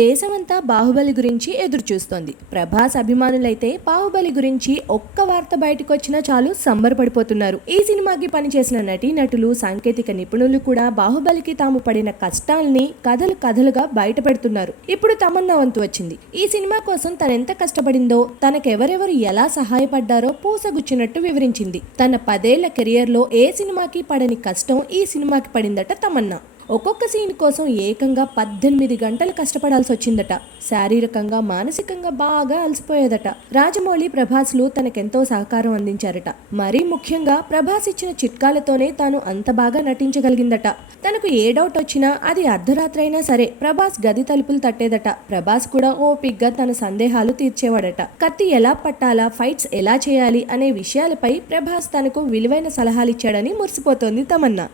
దేశమంతా బాహుబలి గురించి ఎదురు చూస్తోంది. ప్రభాస్ అభిమానులైతే బాహుబలి గురించి ఒక్క వార్త బయటకు వచ్చినా చాలు సంబరపడిపోతున్నారు. ఈ సినిమాకి పనిచేసిన నటీనటులు, సాంకేతిక నిపుణులు కూడా బాహుబలికి తాము పడిన కష్టాల్ని కథలు కథలుగా బయట పెడుతున్నారు. ఇప్పుడు తమన్నా వంతు వచ్చింది. ఈ సినిమా కోసం తనెంత కష్టపడిందో, తనకెవరెవరు ఎలా సహాయపడ్డారో పూసగుచ్చినట్టు వివరించింది. తన 10 ఏళ్ల కెరియర్లో ఏ సినిమాకి పడని కష్టం ఈ సినిమాకి పడిందట తమన్నా. ఒక్కొక్క సీన్ కోసం ఏకంగా 18 గంటలు కష్టపడాల్సి వచ్చిందట. శారీరకంగా, మానసికంగా బాగా అలసిపోయేదట. రాజమౌళి, ప్రభాస్లు తనకెంతో సహకారం అందించారట. మరీ ముఖ్యంగా ప్రభాస్ ఇచ్చిన చిట్కాలతోనే తాను అంత బాగా నటించగలిగిందట. తనకు ఏ డౌట్ వచ్చినా అది అర్ధరాత్రి అయినా సరే ప్రభాస్ గది తలుపులు తట్టేదట. ప్రభాస్ కూడా ఓపిగ్గా తన సందేహాలు తీర్చేవాడట. కత్తి ఎలా పట్టాలా, ఫైట్స్ ఎలా చేయాలి అనే విషయాలపై ప్రభాస్ తనకు విలువైన సలహాలిచ్చాడని మురిసిపోతోంది తమన్నా.